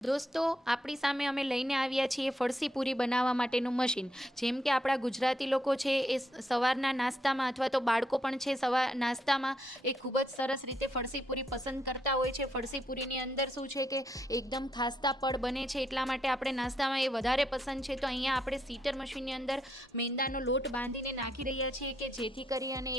દોસ્તો, આપણી સામે અમે લઈને આવ્યા છીએ ફરસી પૂરી બનાવવા માટેનું મશીન. જેમ કે આપણા ગુજરાતી લોકો છે એ સવારના નાસ્તામાં અથવા તો બાળકો પણ છે નાસ્તામાં એ ખૂબ જ સરસ રીતે ફરસી પૂરી પસંદ કરતા હોય છે. ફરસી પૂરીની અંદર શું છે કે એકદમ ખાસ્તા પડ બને છે, એટલા માટે આપણે નાસ્તામાં એ વધારે પસંદ છે. તો અહીંયા આપણે સીટર મશીનની અંદર મેંદાનો લોટ બાંધીને નાખી રહ્યા છીએ કે જેથી કરી અને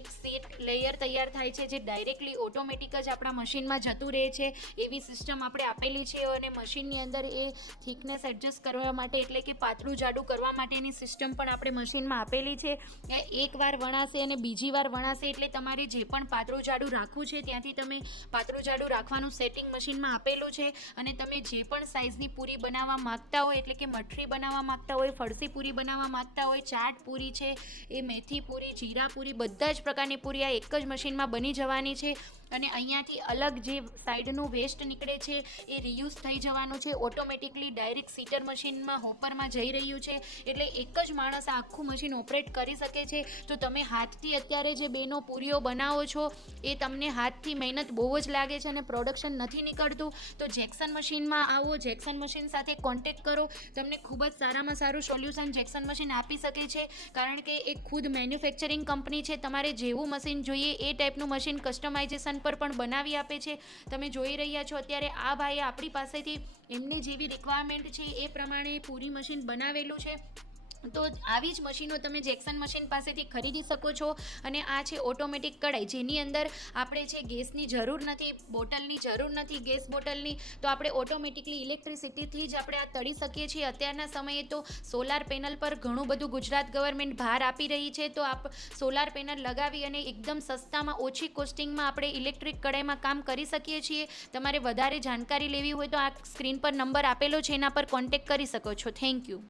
એક સેટ લેયર તૈયાર થાય છે, જે ડાયરેક્ટલી ઓટોમેટિક જ આપણા મશીનમાં જતું રહે છે. એવી સિસ્ટમ આપણે આપેલી છે. અને મશીનની અંદર એ થિકનેસ એડજસ્ટ કરવા માટે, એટલે કે પાતળું જાડું કરવા માટેની સિસ્ટમ પણ આપણે મશીનમાં આપેલી છે. એકવાર વણાશે અને બીજી વાર વણાશે, એટલે તમારે જે પણ પાતળું જાડું રાખવું છે ત્યાંથી તમે પાતળું જાડું રાખવાનું સેટિંગ મશીનમાં આપેલું છે. અને તમે જે પણ સાઇઝની પૂરી બનાવવા માગતા હોય, એટલે કે મઠરી બનાવવા માગતા હોય, ફરસી પૂરી બનાવવા માગતા હોય, ચાટ પૂરી છે, એ મેથી પૂરી, જીરા પૂરી, બધા જ પ્રકારની પૂરી આ એક જ મશીનમાં બની જવાની છે. અને અહીંયાથી અલગ જે સાઈડનું વેસ્ટ નીકળે છે એ રિયુઝ થઈ જવાનું છે. ઓટોમેટિકલી ડાયરેક્ટ સીટર મશીનમાં હોપરમાં જઈ રહ્યું છે, એટલે એક જ માણસ આ આખું મશીન ઓપરેટ કરી શકે છે. તો તમે હાથથી અત્યારે જે બેનો પૂરીઓ બનાવો છો એ તમને હાથથી મહેનત બહુ જ લાગે છે અને પ્રોડક્શન નથી નીકળતું, તો જેક્શન મશીનમાં આવો, જેક્શન મશીન સાથે કોન્ટેક્ટ કરો. તમને ખૂબ જ સારામાં સારું સોલ્યુશન જેક્શન મશીન આપી શકે છે, કારણ કે એ ખુદ મેન્યુફેક્ચરિંગ કંપની છે. તમારે જેવું મશીન જોઈએ એ ટાઈપનું મશીન કસ્ટમાઇઝેશન પર પણ બનાવી આપે છે. તમે જોઈ રહ્યા છો અત્યારે આ ભાઈએ આપણી પાસેથી એમની જેવી રિક્વાયરમેન્ટ છે એ પ્રમાણે પૂરી મશીન બનાવેલું છે. તો આવી જ મશીનો તમે જેક્શન મશીન પાસેથી ખરીદી શકો છો. અને આ છે ઓટોમેટિક કઢાઈ, જેની અંદર આપણે છે ગેસની જરૂર નથી, બોટલની જરૂર નથી, ગેસ બોટલની. તો આપણે ઓટોમેટિકલી ઇલેક્ટ્રિસિટીથી જ આપણે આ તળી શકીએ છીએ. અત્યારના સમયે તો સોલાર પેનલ પર ઘણું બધું ગુજરાત ગવર્મેન્ટ ભાર આપી રહી છે. તો સોલાર પેનલ લગાવી અને એકદમ સસ્તામાં, ઓછી કોસ્ટિંગમાં આપણે ઇલેક્ટ્રિક કઢાઈમાં કામ કરી શકીએ છીએ. તમારે વધારે જાણકારી લેવી હોય તો આ સ્ક્રીન પર નંબર આપેલો છે, એના પર કોન્ટેક્ટ કરી શકો છો. Thank you.